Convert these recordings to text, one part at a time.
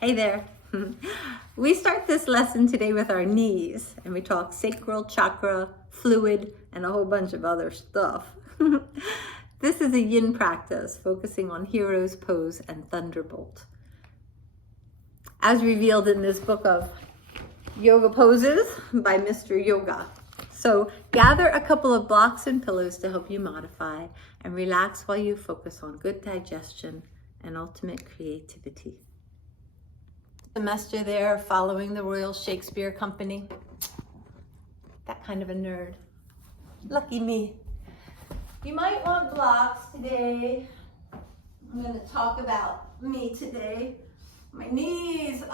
Hey there. We start this lesson today with our knees, and we talk sacral chakra, fluid, and a whole bunch of other stuff. This is a yin practice focusing on hero's pose and thunderbolt. As revealed in this book of yoga poses by Mr. Yoga. So gather a couple of blocks and pillows to help you modify and relax while you focus on good digestion and ultimate creativity. Semester there following the Royal Shakespeare Company. That kind of a nerd. Lucky me. You might want blocks today. I'm going to talk about me today. My knees.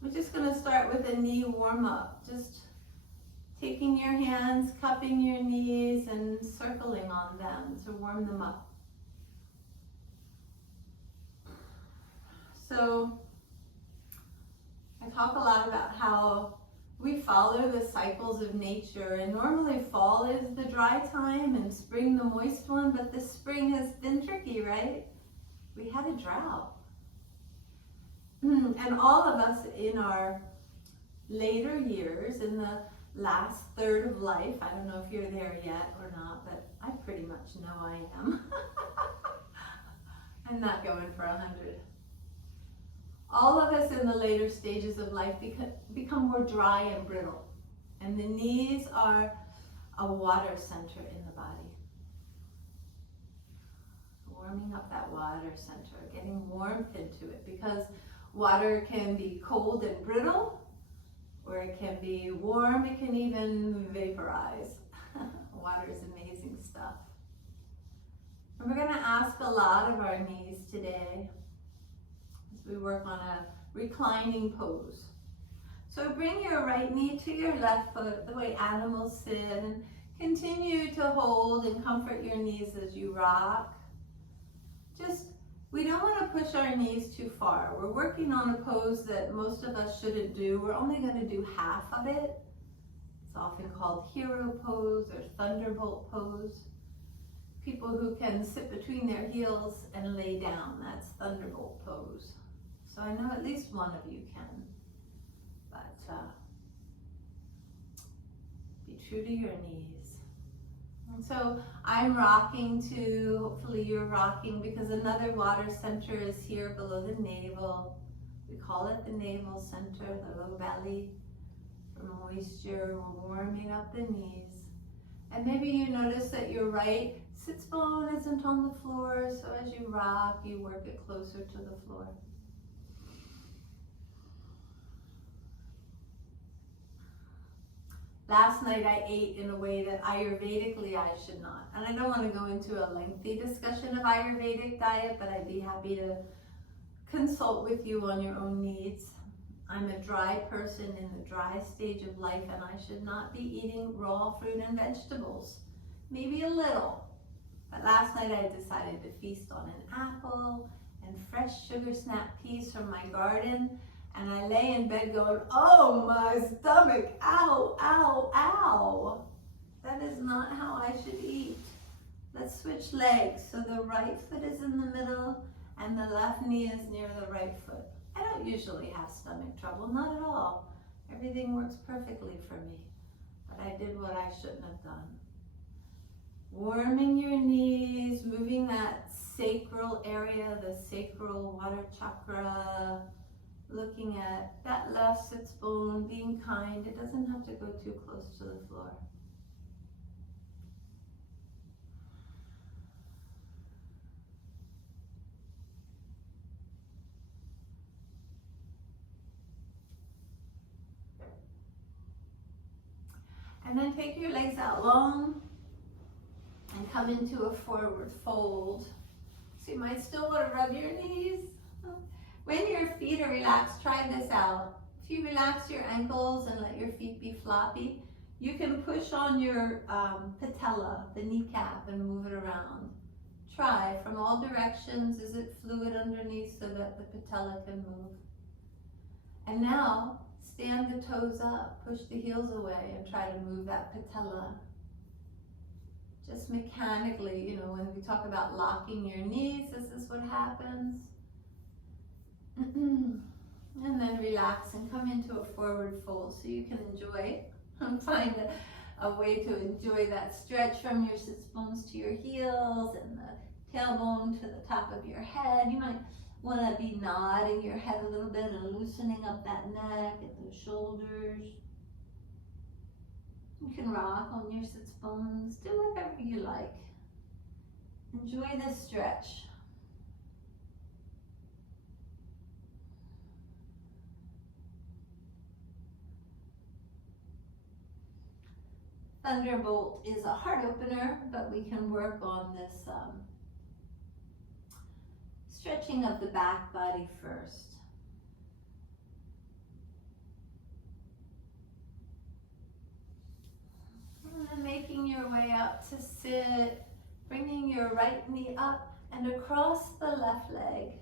We're just going to start with a knee warm up. Just taking your hands, cupping your knees, and circling on them to warm them up. So, I talk a lot about how we follow the cycles of nature, and normally fall is the dry time and spring the moist one, but this spring has been tricky, right? We had a drought. And all of us in our later years, in the last third of life, I don't know if you're there yet or not, but I pretty much know I am. I'm not going for 100. All of us in the later stages of life become more dry and brittle. And the knees are a water center in the body. Warming up that water center, getting warmth into it, because water can be cold and brittle, or it can be warm, it can even vaporize. Water is amazing stuff. And we're going to ask a lot of our knees today. We work on a reclining pose. So bring your right knee to your left foot, the way animals sit, and continue to hold and comfort your knees as you rock. We don't want to push our knees too far. We're working on a pose that most of us shouldn't do. We're only going to do half of it. It's often called hero pose or thunderbolt pose. People who can sit between their heels and lay down, that's thunderbolt pose. So I know at least one of you can, but be true to your knees. And so I'm rocking too, hopefully you're rocking, because another water center is here below the navel. We call it the navel center, the low belly, for moisture. We're warming up the knees. And maybe you notice that your right sits bone isn't on the floor, so as you rock, you work it closer to the floor. Last night I ate in a way that Ayurvedically I should not. And I don't want to go into a lengthy discussion of Ayurvedic diet, but I'd be happy to consult with you on your own needs. I'm a dry person in the dry stage of life, and I should not be eating raw fruit and vegetables. Maybe a little. But last night I decided to feast on an apple and fresh sugar snap peas from my garden. And I lay in bed going, oh, my stomach, ow, ow, ow. That is not how I should eat. Let's switch legs. So the right foot is in the middle and the left knee is near the right foot. I don't usually have stomach trouble, not at all. Everything works perfectly for me. But I did what I shouldn't have done. Warming your knees, moving that sacral area, the sacral water chakra. Looking at that left sits bone, being kind. It doesn't have to go too close to the floor. And then take your legs out long and come into a forward fold. So you might still want to rub your knees. When your feet are relaxed, try this out. If you relax your ankles and let your feet be floppy, you can push on your patella, the kneecap, and move it around. Try from all directions. Is it fluid underneath so that the patella can move? And now, stand the toes up, push the heels away, and try to move that patella. Just mechanically, when we talk about locking your knees, this is what happens. relax and come into a forward fold so you can enjoy and find a way to enjoy that stretch from your sits bones to your heels and the tailbone to the top of your head. You might want to be nodding your head a little bit and loosening up that neck and the shoulders. You can rock on your sits bones, do whatever you like. Enjoy this stretch. Thunderbolt is a heart opener, but we can work on this stretching of the back body first. And then making your way up to sit, bringing your right knee up and across the left leg.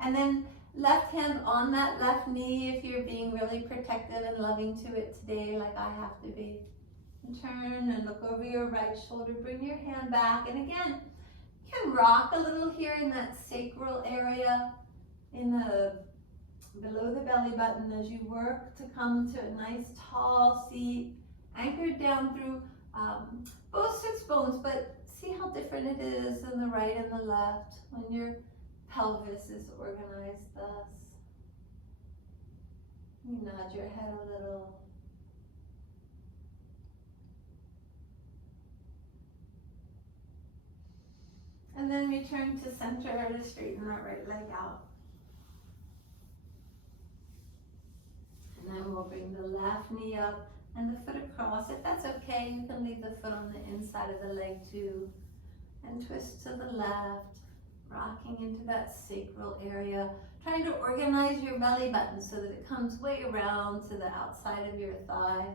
And then left hand on that left knee if you're being really protective and loving to it today, like I have to be. And turn and look over your right shoulder, bring your hand back, and again, you can rock a little here in that sacral area, in the below the belly button as you work to come to a nice tall seat, anchored down through both sits bones, but see how different it is in the right and the left when your pelvis is organized thus. You nod your head a little. And then return to center to straighten that right leg out. And then we'll bring the left knee up and the foot across. If that's okay, you can leave the foot on the inside of the leg too. And twist to the left, rocking into that sacral area. Trying to organize your belly button so that it comes way around to the outside of your thigh.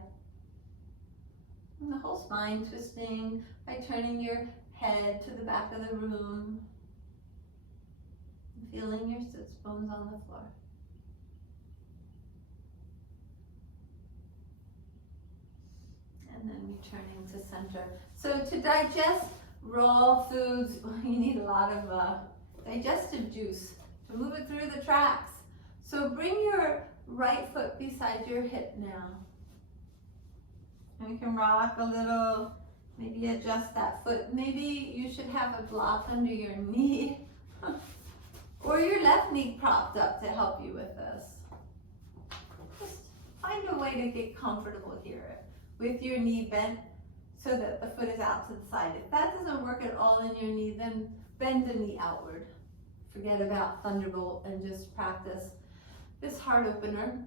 And the whole spine twisting by turning your head to the back of the room. Feeling your sits bones on the floor. And then returning to center. So to digest raw foods, you need a lot of digestive juice to move it through the tracts. So bring your right foot beside your hip now. And you can rock a little, maybe adjust that foot. Maybe you should have a block under your knee or your left knee propped up to help you with this. Just find a way to get comfortable here with your knee bent so that the foot is out to the side. If that doesn't work at all in your knee, then bend the knee outward. Forget about thunderbolt and just practice this heart opener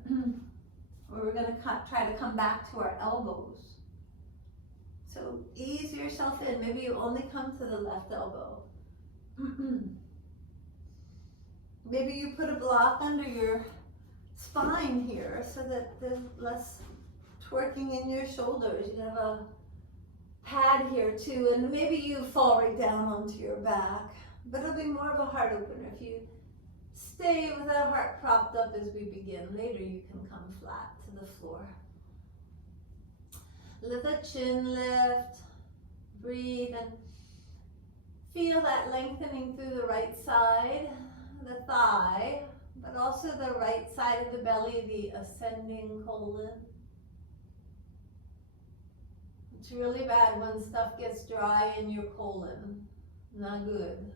where we're going to try to come back to our elbows. So ease yourself in. Maybe you only come to the left elbow. Maybe you put a block under your spine here so that there's less twerking in your shoulders. You have a pad here too, and maybe you fall right down onto your back. But it'll be more of a heart opener. If you stay with that heart propped up as we begin, later you can come flat to the floor. Let the chin lift, breathe, and feel that lengthening through the right side, the thigh, but also the right side of the belly, the ascending colon. It's really bad when stuff gets dry in your colon. Not good.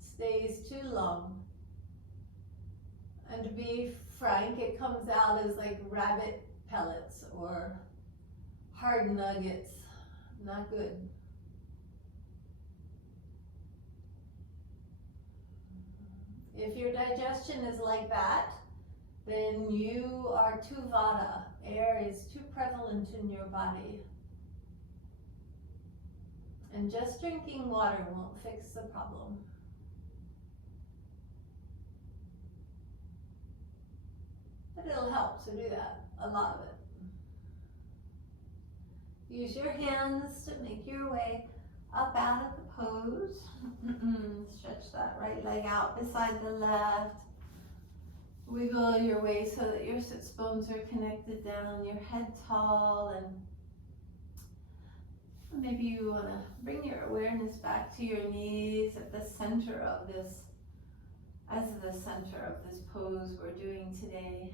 Stays too long. And to be frank, it comes out as like rabbit pellets or hard nuggets. Not good. If your digestion is like that, then you are too vata. Air is too prevalent in your body. And just drinking water won't fix the problem. But it'll help, so do that, a lot of it. Use your hands to make your way up out of the pose. Stretch that right leg out beside the left. Wiggle your way so that your sits bones are connected down, your head tall, and Maybe you want to bring your awareness back to your knees at the center of this, as the center of this pose we're doing today.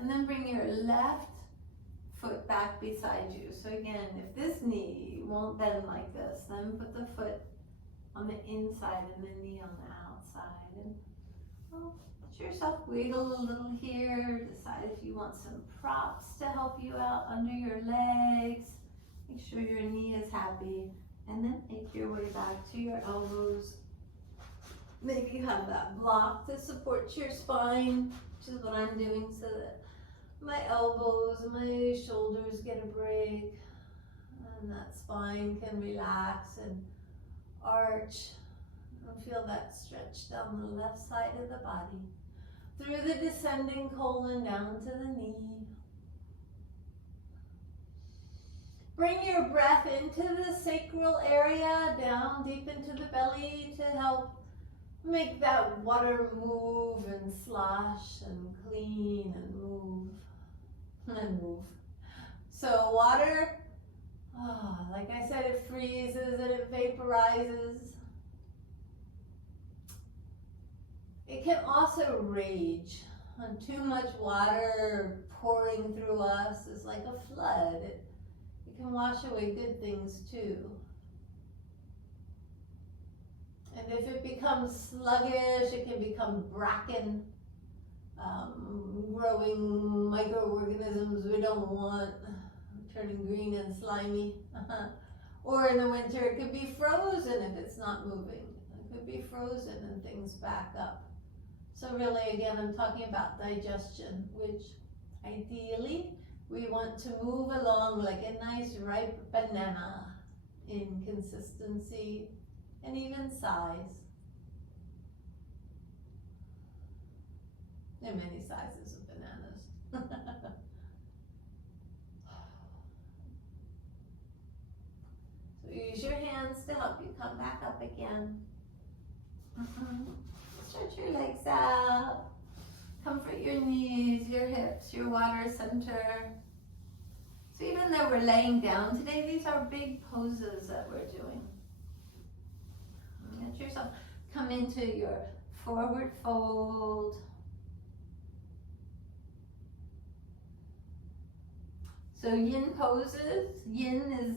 And then bring your left foot back beside you. So again, if this knee won't bend like this, then put the foot on the inside and the knee on the outside. And well, let yourself wiggle a little here. Decide if you want some props to help you out under your legs. Make sure your knee is happy. And then make your way back to your elbows. Maybe you have that block to support your spine, which is what I'm doing, so that my elbows and my shoulders get a break. And that spine can relax and arch. And feel that stretch down the left side of the body. Through the descending colon down to the knee. Bring your breath into the sacral area, down deep into the belly to help make that water move and slosh and clean and move and move. So water, like I said, it freezes and it vaporizes. It can also rage. And too much water pouring through us is like a flood. It can wash away good things too. And if it becomes sluggish, it can become bracken, growing microorganisms we don't want, turning green and slimy. Or in the winter, it could be frozen if it's not moving. It could be frozen and things back up. So really, again, I'm talking about digestion, which ideally we want to move along like a nice ripe banana in consistency and even size. There are many sizes of bananas. So use your hands to help you come back up again. Stretch your legs out. Comfort your knees, your hips, your water center. So even though we're laying down today, these are big poses that we're doing. Let yourself come into your forward fold. So yin poses. Yin is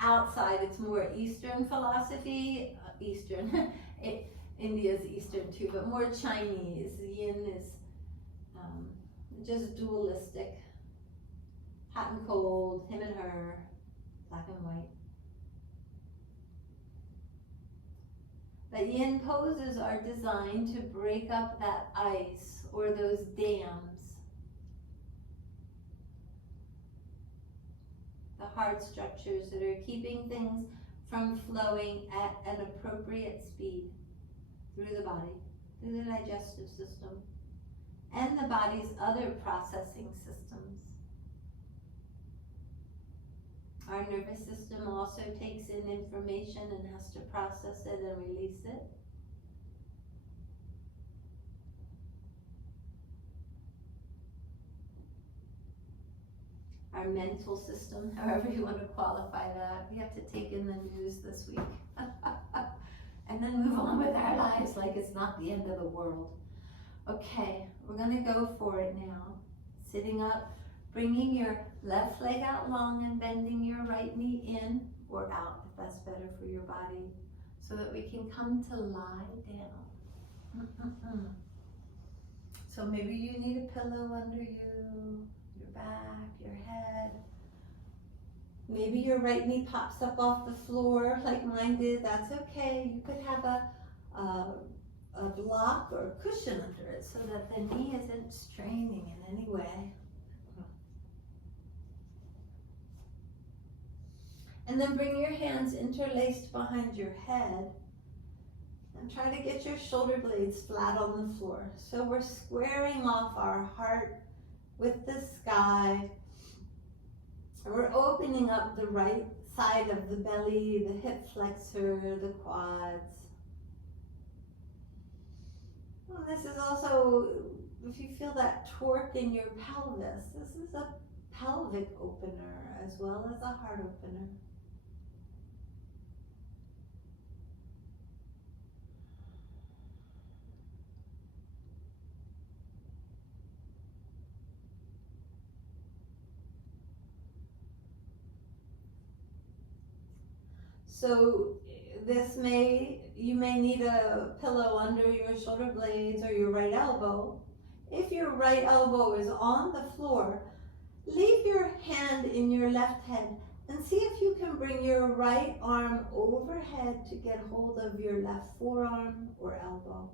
outside, it's more Eastern philosophy. India's Eastern too, but more Chinese. Yin is just dualistic. Hot and cold, him and her, black and white. But yin poses are designed to break up that ice or those dams. The hard structures that are keeping things from flowing at an appropriate speed through the body, through the digestive system, and the body's other processing systems. Our nervous system also takes in information and has to process it and release it. Our mental system, however you want to qualify that, we have to take in the news this week. And then move on with our lives like it's not the end of the world. Okay, we're going to go for it now. Sitting up, bringing your left leg out long and bending your right knee in or out, if that's better for your body, so that we can come to lie down. So maybe you need a pillow under you, your back, your head. Maybe your right knee pops up off the floor like mine did. That's okay. You could have a block or a cushion under it so that the knee isn't straining in any way. And then bring your hands interlaced behind your head and try to get your shoulder blades flat on the floor. So we're squaring off our heart with the sky. We're opening up the right side of the belly, the hip flexor, the quads. Well, this is also, if you feel that torque in your pelvis, this is a pelvic opener as well as a heart opener. So you may need a pillow under your shoulder blades or your right elbow. If your right elbow is on the floor, leave your hand in your left head and see if you can bring your right arm overhead to get hold of your left forearm or elbow.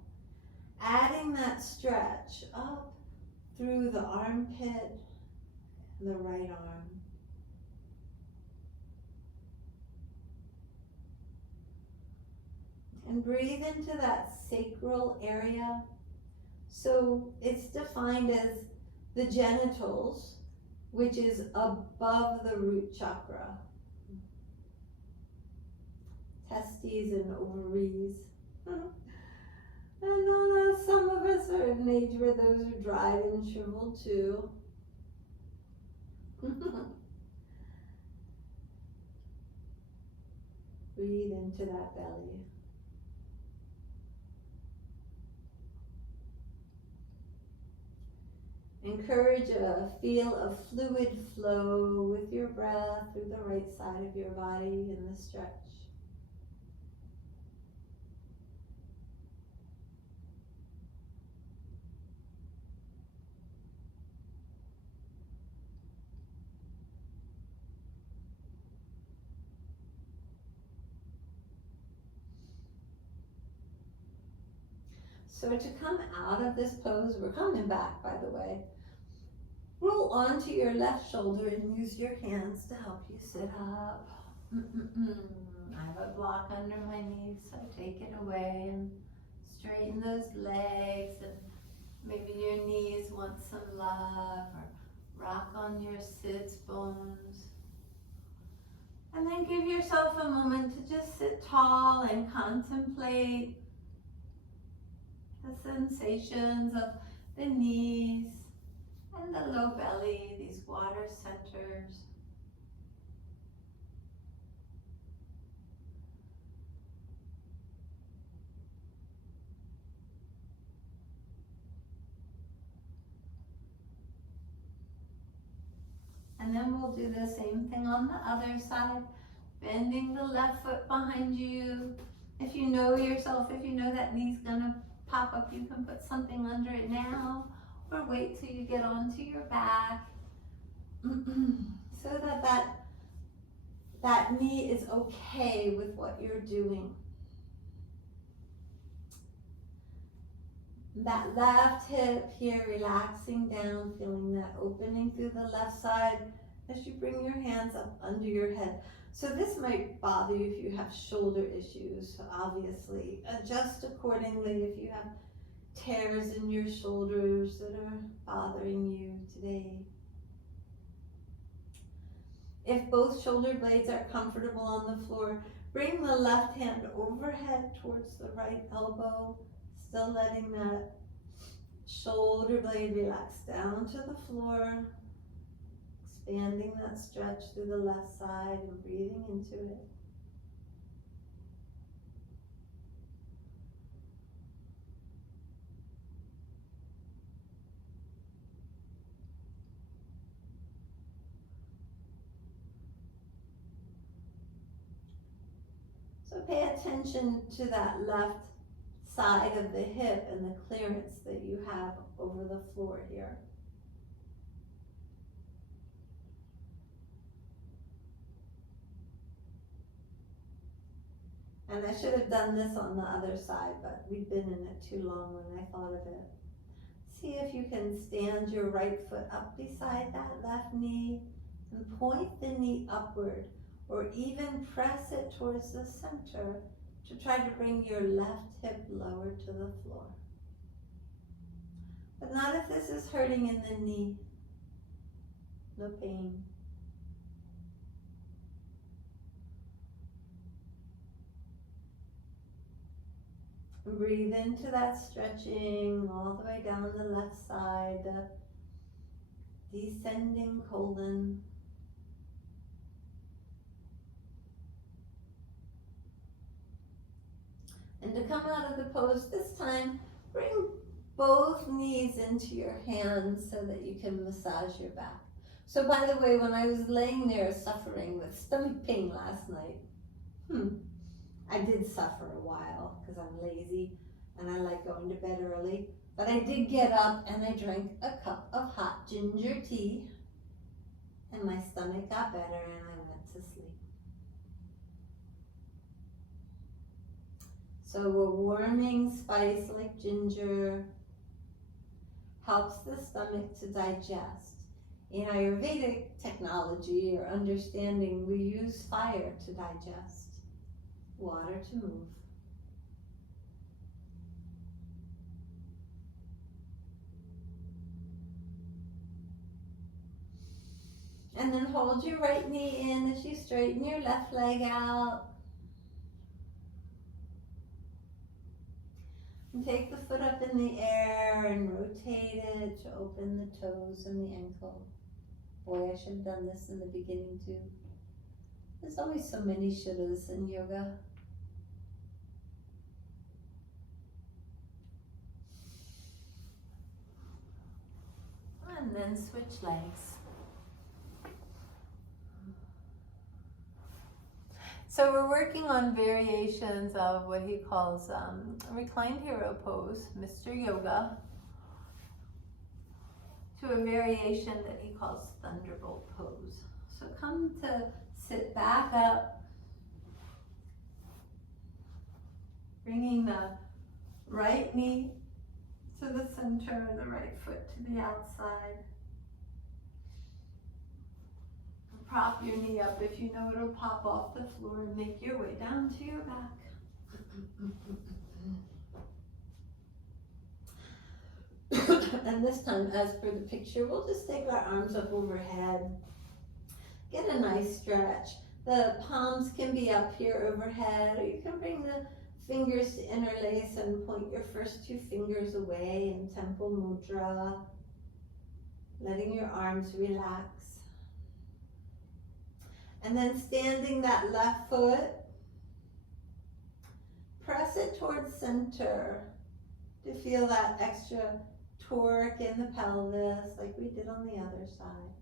Adding that stretch up through the armpit and the right arm. And breathe into that sacral area. So it's defined as the genitals, which is above the root chakra. Testes and ovaries. And some of us are at an age where those are dried and shriveled too. Breathe into that belly. Encourage a feel of fluid flow with your breath through the right side of your body in the stretch. So to come out of this pose, we're coming back, by the way. Roll onto your left shoulder and use your hands to help you sit up. I have a block under my knees, so take it away and straighten those legs, and maybe your knees want some love, or rock on your sits bones. And then give yourself a moment to just sit tall and contemplate the sensations of the knees and the low belly, these water centers. And then we'll do the same thing on the other side, bending the left foot behind you. If you know yourself, if you know that knee's gonna pop up, you can put something under it now, or wait till you get onto your back, so that knee is okay with what you're doing. That left hip here, relaxing down, feeling that opening through the left side as you bring your hands up under your head. So this might bother you if you have shoulder issues, obviously. Adjust accordingly if you have tears in your shoulders that are bothering you today. If both shoulder blades are comfortable on the floor, bring the left hand overhead towards the right elbow, still letting that shoulder blade relax down to the floor, expanding that stretch through the left side and breathing into it. So pay attention to that left side of the hip and the clearance that you have over the floor here. And I should have done this on the other side, but we've been in it too long when I thought of it. See if you can stand your right foot up beside that left knee and point the knee upward, or even press it towards the center to try to bring your left hip lower to the floor. But not if this is hurting in the knee. No pain. And breathe into that stretching all the way down the left side, the descending colon. And to come out of the pose this time, bring both knees into your hands so that you can massage your back. So by the way, when I was laying there suffering with stomach pain last night, I did suffer a while because I'm lazy and I like going to bed early. But I did get up and I drank a cup of hot ginger tea and my stomach got better and I went to sleep. So a warming spice like ginger helps the stomach to digest. In Ayurvedic technology or understanding, we use fire to digest, water to move. And then hold your right knee in as you straighten your left leg out. And take the foot up in the air and rotate it to open the toes and the ankle. Boy, I should have done this in the beginning too. There's always so many shouldas in yoga. And then switch legs. So we're working on variations of what he calls reclined hero pose, Mr. Yoga, to a variation that he calls thunderbolt pose. So come to sit back up, bringing the right knee to the center, the right foot to the outside. Prop your knee up if you know it'll pop off the floor and make your way down to your back. And this time, as per the picture, we'll just take our arms up overhead. Get a nice stretch. The palms can be up here overhead, or you can bring the fingers to interlace and point your first two fingers away in temple mudra, letting your arms relax. And then standing that left foot, press it towards center to feel that extra torque in the pelvis like we did on the other side.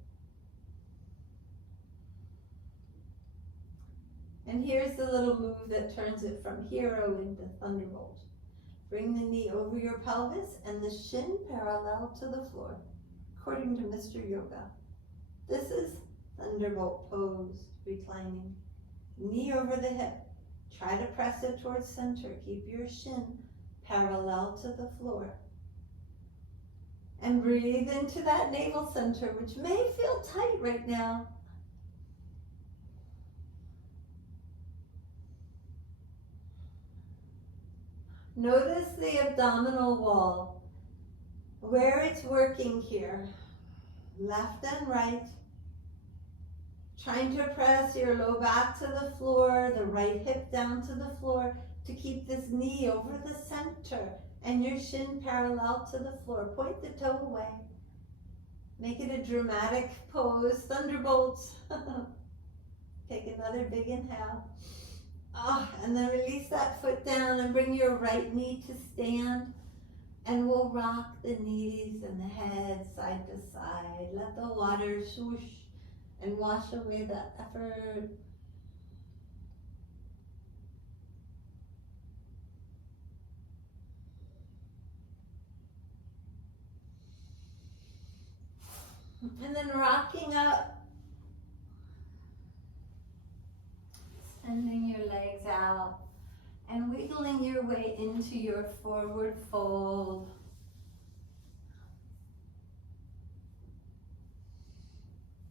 And here's the little move that turns it from hero into thunderbolt. Bring the knee over your pelvis and the shin parallel to the floor, according to Mr. Yoga. This is thunderbolt pose, reclining. Knee over the hip. Try to press it towards center. Keep your shin parallel to the floor. And breathe into that navel center, which may feel tight right now. Notice the abdominal wall, where it's working here, left and right. Trying to press your low back to the floor, the right hip down to the floor to keep this knee over the center and your shin parallel to the floor. Point the toe away. Make it a dramatic pose, thunderbolts. Take another big inhale. And then release that foot down and bring your right knee to stand. And we'll rock the knees and the head side to side. Let the water swoosh and wash away the effort. And then rocking up, extending your legs out and wiggling your way into your forward fold.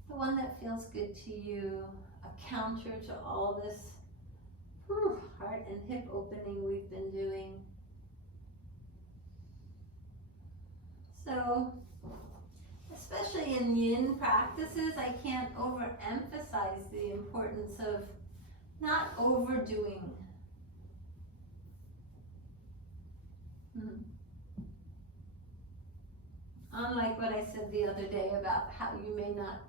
The one that feels good to you, a counter to all this heart and hip opening we've been doing. So, especially in yin practices, I can't overemphasize the importance of not overdoing. Unlike what I said the other day about how you may not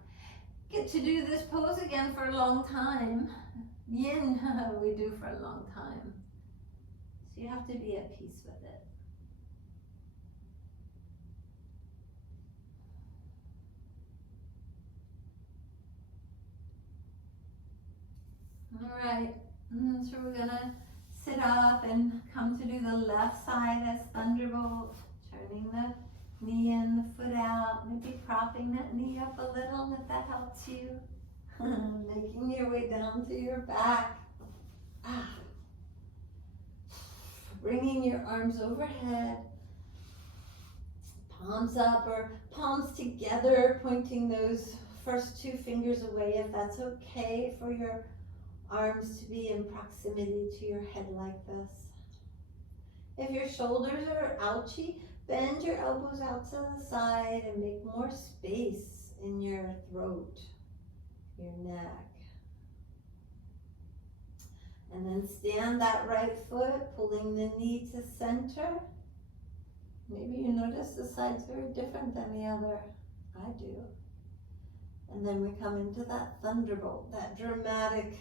get to do this pose again for a long time. Yin, we do for a long time. So you have to be at peace with it. All right, so we're gonna sit up and come to do the left side as thunderbolt, turning the knee in, the foot out, maybe propping that knee up a little if that helps you. Making your way down to your back. Bringing your arms overhead, palms up or palms together, pointing those first two fingers away if that's okay for your arms to be in proximity to your head like this. If your shoulders are ouchy, bend your elbows out to the side and make more space in your throat, your neck. And then stand that right foot, pulling the knee to center. Maybe you notice the side's very different than the other. I do. And then we come into that thunderbolt, that dramatic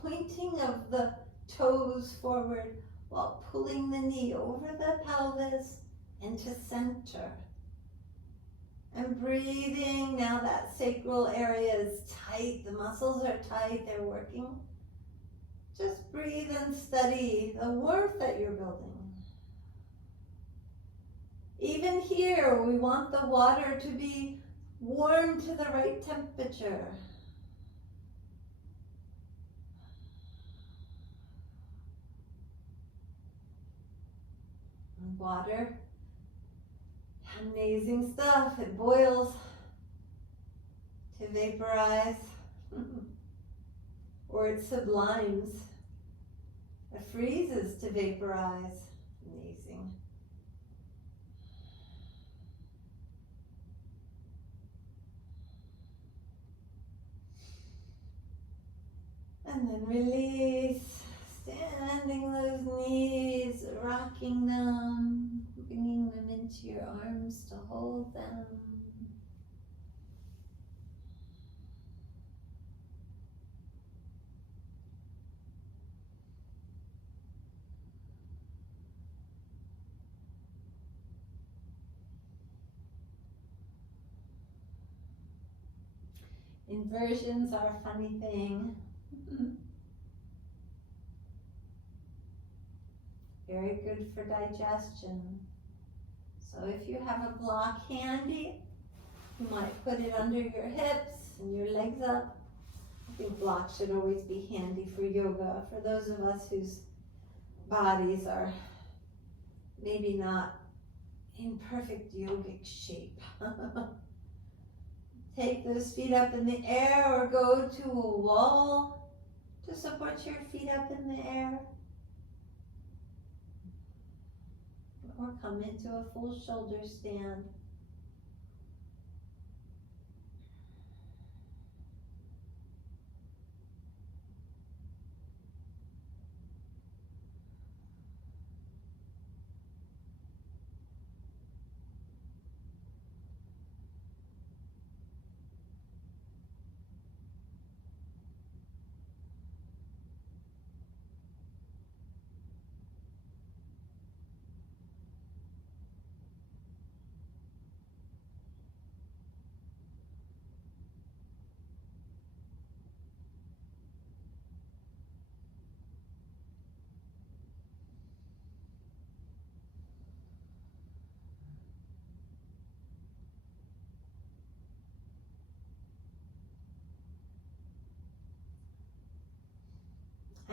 pointing of the toes forward while pulling the knee over the pelvis into center. And breathing, now that sacral area is tight, the muscles are tight, they're working. Just breathe and study the warmth that you're building. Even here, we want the water to be warm to the right temperature. And water, amazing stuff. It boils to vaporize. Or it sublimes. It freezes to vaporize. Amazing. And then release, standing those knees, rocking them, bringing them into your arms to hold them. Inversions are a funny thing. Very good for digestion. So if you have a block handy, you might put it under your hips and your legs up. I think blocks should always be handy for yoga. For those of us whose bodies are maybe not in perfect yogic shape. Take those feet up in the air or go to a wall to support your feet up in the air. Or come into a full shoulder stand.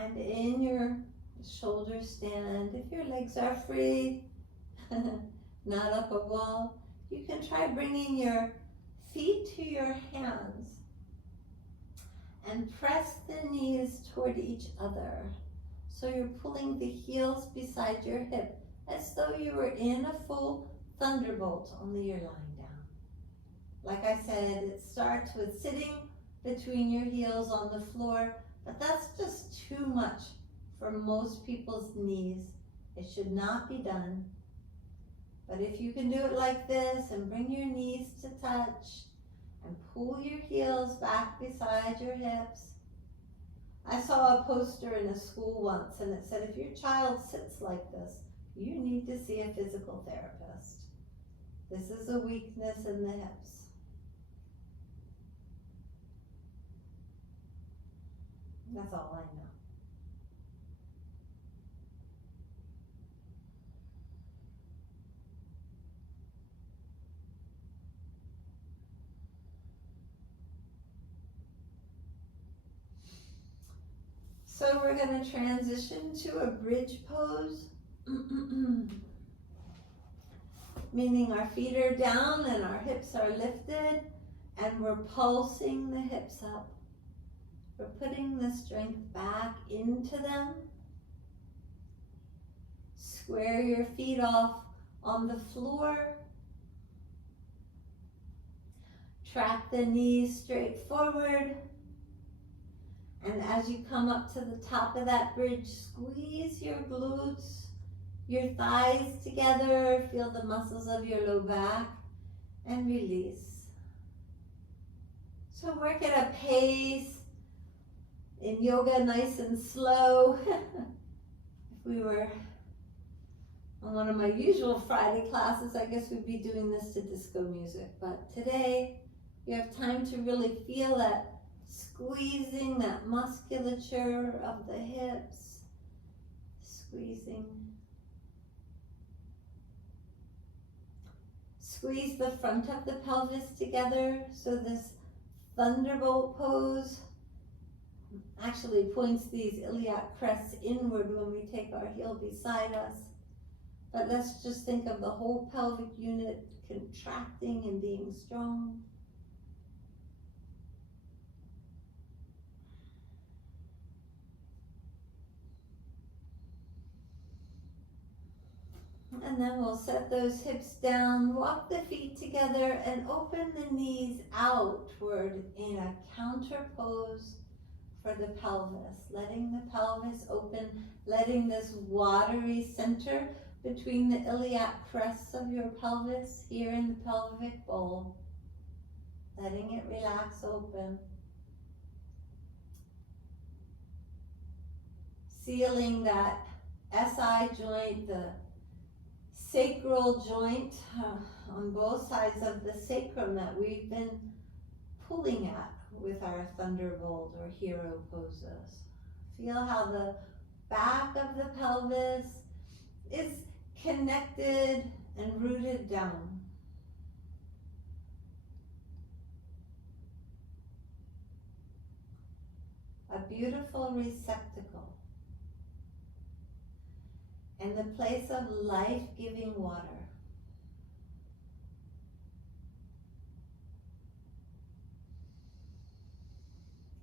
And in your shoulder stand, if your legs are free, not up a wall, you can try bringing your feet to your hands and press the knees toward each other. So you're pulling the heels beside your hip as though you were in a full thunderbolt, only you're lying down. Like I said, it starts with sitting between your heels on the floor, but that's just too much for most people's knees. It should not be done. But if you can do it like this and bring your knees to touch and pull your heels back beside your hips. I saw a poster in a school once and it said, if your child sits like this, you need to see a physical therapist. This is a weakness in the hips. That's all I know. So we're going to transition to a bridge pose, meaning our feet are down and our hips are lifted, and we're pulsing the hips up. We're putting the strength back into them. Square your feet off on the floor. Track the knees straight forward. And as you come up to the top of that bridge, squeeze your glutes, your thighs together, feel the muscles of your low back, and release. So work at a pace. In yoga, nice and slow. If we were on one of my usual Friday classes, I guess we'd be doing this to disco music. But today, you have time to really feel that squeezing, that musculature of the hips, squeezing. Squeeze the front of the pelvis together, so this thunderbolt pose actually points these iliac crests inward when we take our heel beside us. But let's just think of the whole pelvic unit contracting and being strong. And then we'll set those hips down, walk the feet together, and open the knees outward in a counter pose for the pelvis. Letting the pelvis open, letting this watery center between the iliac crests of your pelvis here in the pelvic bowl. Letting it relax open. Sealing that SI joint, the sacral joint on both sides of the sacrum that we've been pulling at with our thunderbolt or hero poses. Feel how the back of the pelvis is connected and rooted down. A beautiful receptacle and the place of life-giving water.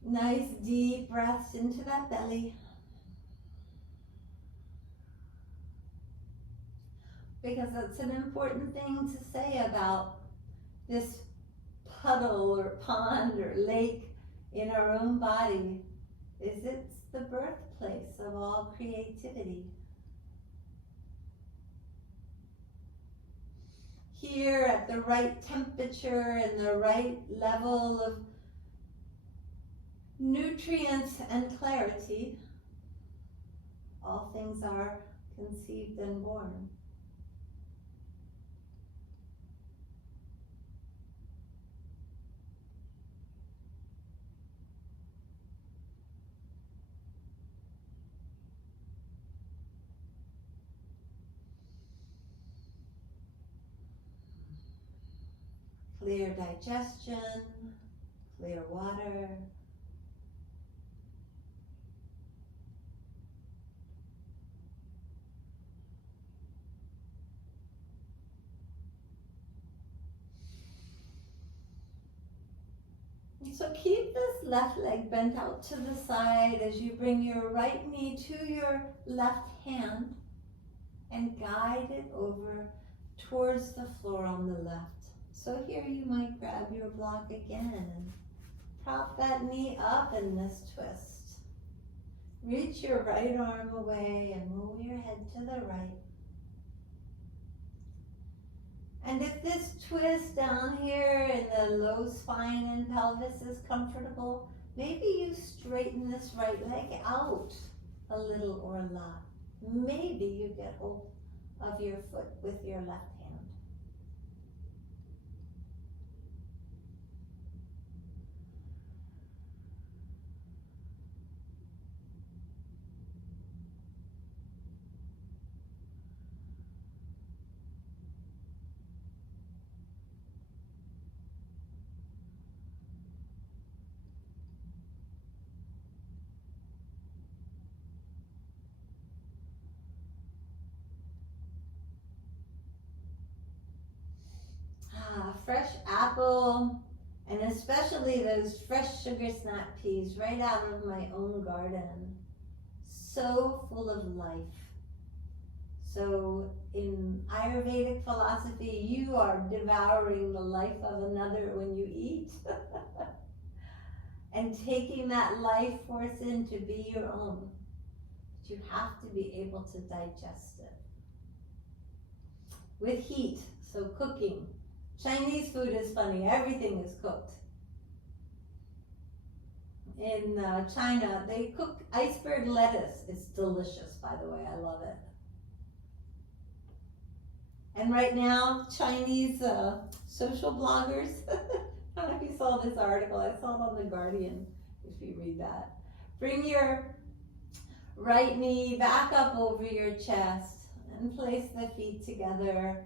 Nice deep breaths into that belly. Because that's an important thing to say about this puddle or pond or lake in our own body, is it's the birthplace of all creativity. Here at the right temperature and the right level of nutrients and clarity, all things are conceived and born. Clear digestion, clear water. So keep this left leg bent out to the side as you bring your right knee to your left hand and guide it over towards the floor on the left. So here you might grab your block again and prop that knee up in this twist. Reach your right arm away and move your head to the right. And if this twist down here in the low spine and pelvis is comfortable, maybe you straighten this right leg out a little or a lot. Maybe you get hold of your foot with your left hand. Fresh apple, and especially those fresh sugar snap peas right out of my own garden. So full of life. So in Ayurvedic philosophy, you are devouring the life of another when you eat. And taking that life force in to be your own. But you have to be able to digest it. With heat, so cooking. Chinese food is funny, everything is cooked. In China, they cook iceberg lettuce. It's delicious, by the way, I love it. And right now, Chinese social bloggers, I don't know if you saw this article, I saw it on The Guardian, if you read that. Bring your right knee back up over your chest and place the feet together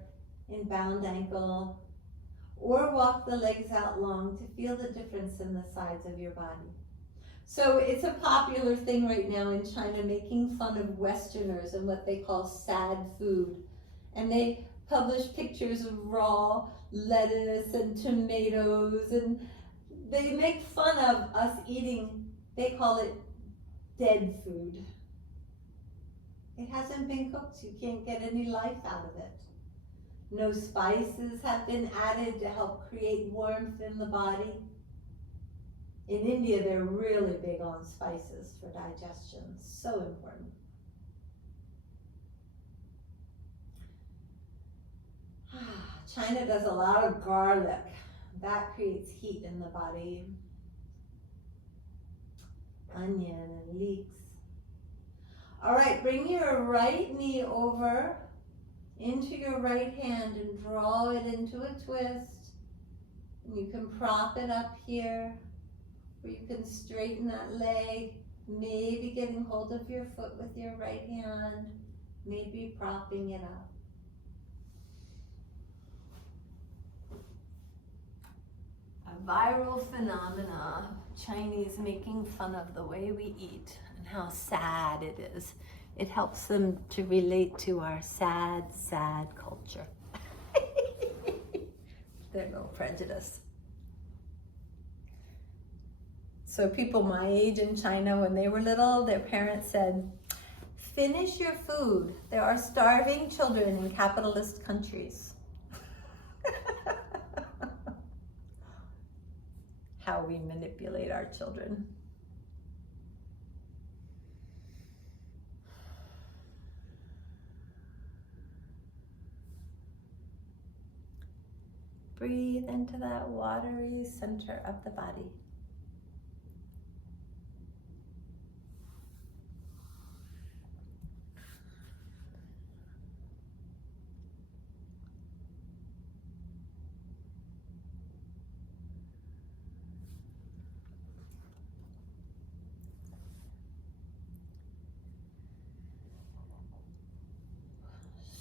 in bound ankle, or walk the legs out long to feel the difference in the sides of your body. So it's a popular thing right now in China, making fun of Westerners and what they call sad food. And they publish pictures of raw lettuce and tomatoes, and they make fun of us eating, they call it dead food. It hasn't been cooked, you can't get any life out of it. No spices have been added to help create warmth in the body. In India, they're really big on spices for digestion, so important. China does a lot of garlic. That creates heat in the body. Onion and leeks. All right, bring your right knee over into your right hand and draw it into a twist. And you can prop it up here, or you can straighten that leg, maybe getting hold of your foot with your right hand, maybe propping it up. A viral phenomena, Chinese making fun of the way we eat and how sad it is. It helps them to relate to our sad, sad culture. They're no prejudice. So people my age in China, when they were little, their parents said, finish your food. There are starving children in capitalist countries. How we manipulate our children. Breathe into that watery center of the body.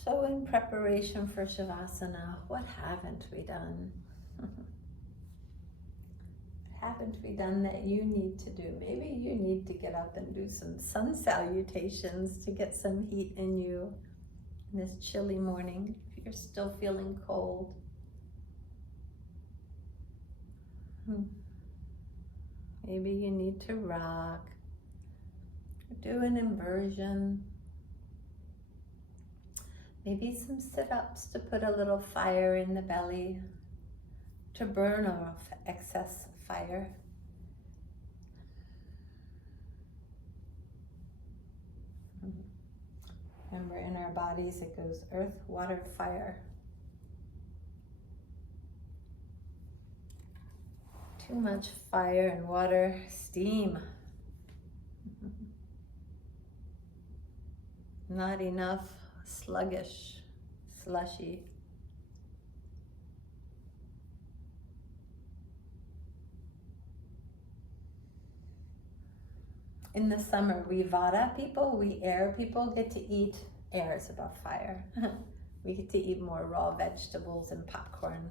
So in preparation for Shavasana, what haven't we done? What haven't we done that you need to do? Maybe you need to get up and do some sun salutations to get some heat in you in this chilly morning, if you're still feeling cold. Maybe you need to rock, or do an inversion. Maybe some sit-ups to put a little fire in the belly, to burn off excess fire. Remember, in our bodies it goes earth, water, fire. Too much fire and water, steam. Not enough sluggish, slushy. In the summer, we Vata people, we air people get to eat. Air is about fire. We get to eat more raw vegetables and popcorn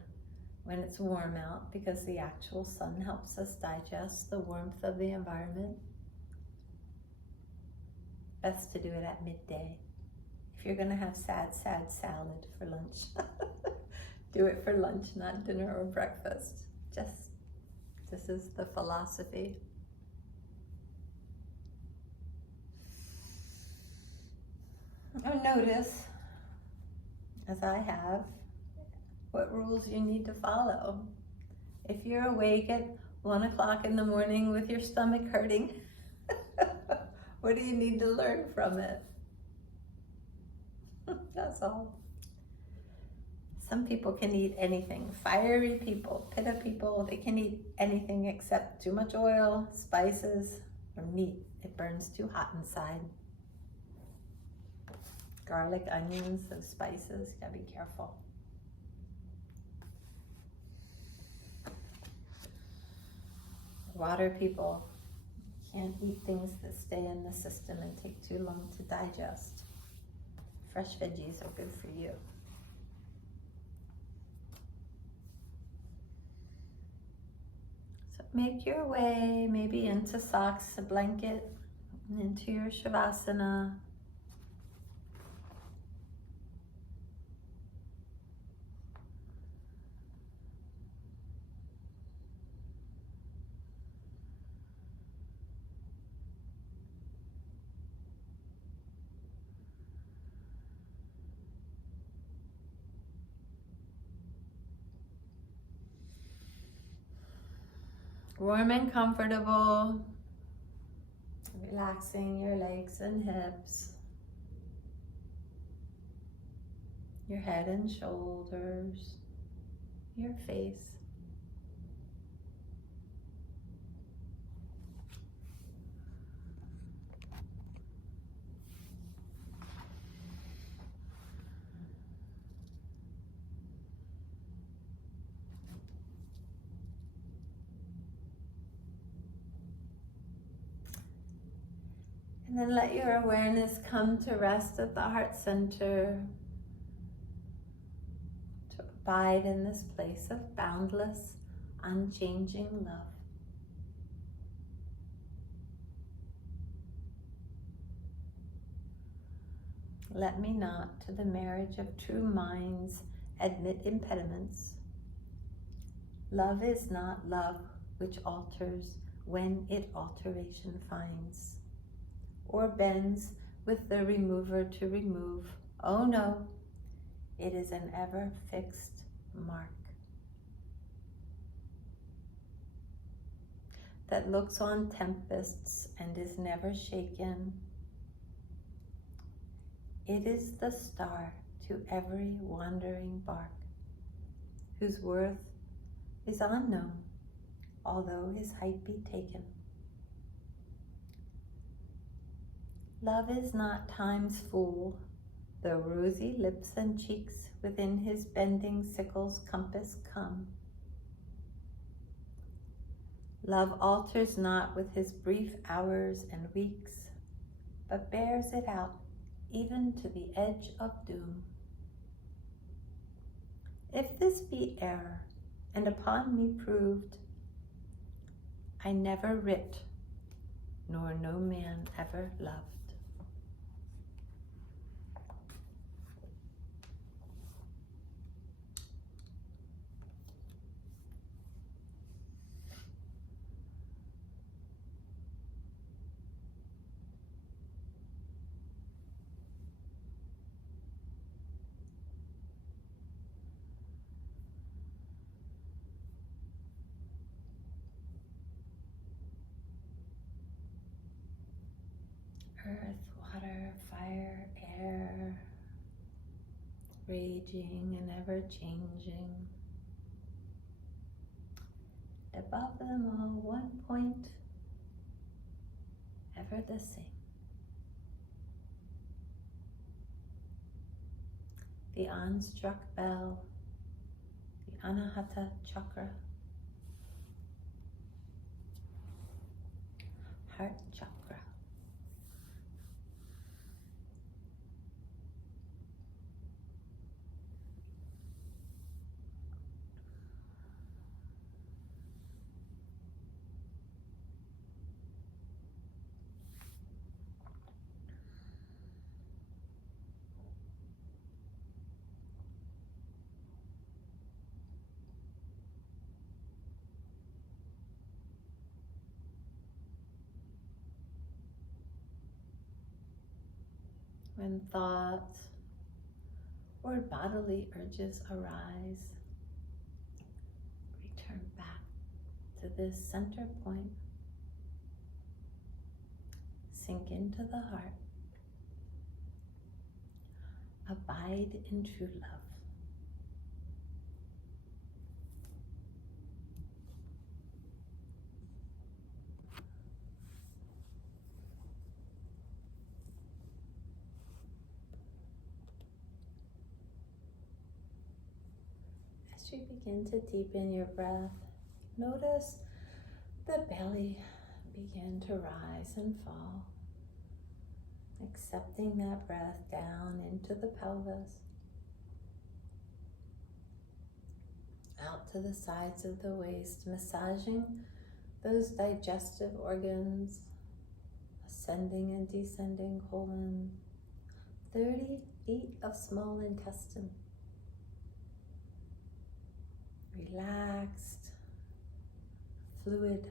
when it's warm out because the actual sun helps us digest the warmth of the environment. Best to do it at midday. If you're gonna have sad salad for lunch, do it for lunch, not dinner or breakfast. This is the philosophy. Or notice, as I have, what rules you need to follow. If you're awake at 1 o'clock in the morning with your stomach hurting, what do you need to learn from it? That's all. Some people can eat anything. Fiery people, pitta people, they can eat anything except too much oil, spices, or meat. It burns too hot inside. Garlic, onions, those spices, you gotta be careful. Water people can't eat things that stay in the system and take too long to digest. Fresh veggies are good for you. So make your way maybe into socks, a blanket, and into your Shavasana. Warm and comfortable, relaxing your legs and hips, your head and shoulders, your face. And then let your awareness come to rest at the heart center, to abide in this place of boundless, unchanging love. Let me not, to the marriage of true minds, admit impediments. Love is not love which alters when it alteration finds, or bends with the remover to remove. Oh no, it is an ever fixed mark that looks on tempests and is never shaken. It is the star to every wandering bark, whose worth is unknown, although his height be taken. Love is not time's fool, though rosy lips and cheeks within his bending sickle's compass come. Love alters not with his brief hours and weeks, but bears it out even to the edge of doom. If this be error, and upon me proved, I never writ, nor no man ever loved. Earth, water, fire, air, raging and ever changing. above them all, one point, ever the same. The unstruck bell, the Anahata Chakra, heart chakra. When thoughts or bodily urges arise, return back to this center point. Sink into the heart. Abide in true love. As you begin to deepen your breath, notice the belly begin to rise and fall, accepting that breath down into the pelvis, out to the sides of the waist, massaging those digestive organs, ascending and descending colon, 30 feet of small intestine. Relaxed, fluid,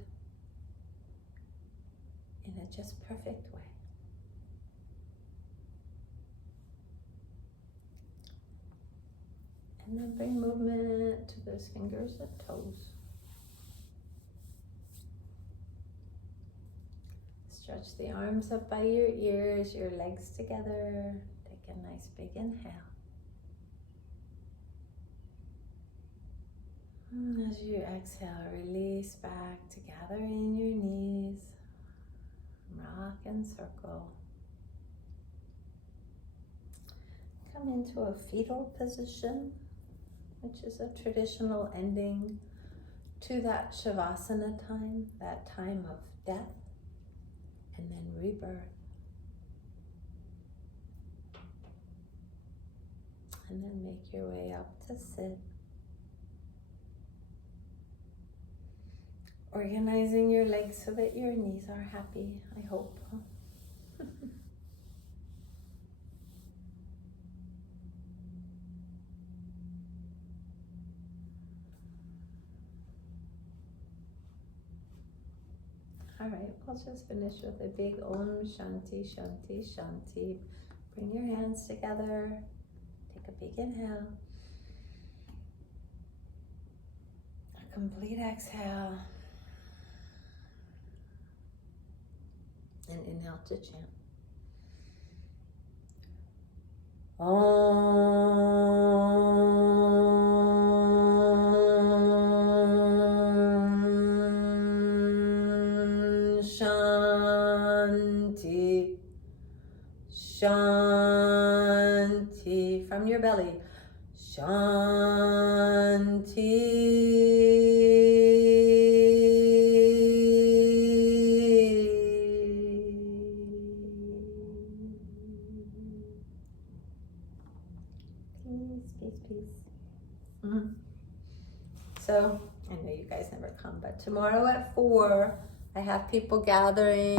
in a just perfect way. And then bring movement to those fingers and toes. Stretch the arms up by your ears, your legs together. Take a nice big inhale. As you exhale, release back to gathering your knees. Rock and circle. Come into a fetal position, which is a traditional ending to that Shavasana time, that time of death and then rebirth. And then make your way up to sit. Organizing your legs so that your knees are happy, I hope. All right, we'll just finish with a big Om Shanti Shanti Shanti. Bring your hands together. Take a big inhale. A complete exhale. And inhale to chant. Shanti, Shanti, from your belly. Shanti. Peace. So, I know you guys never come, but tomorrow at 4, I have people gathering.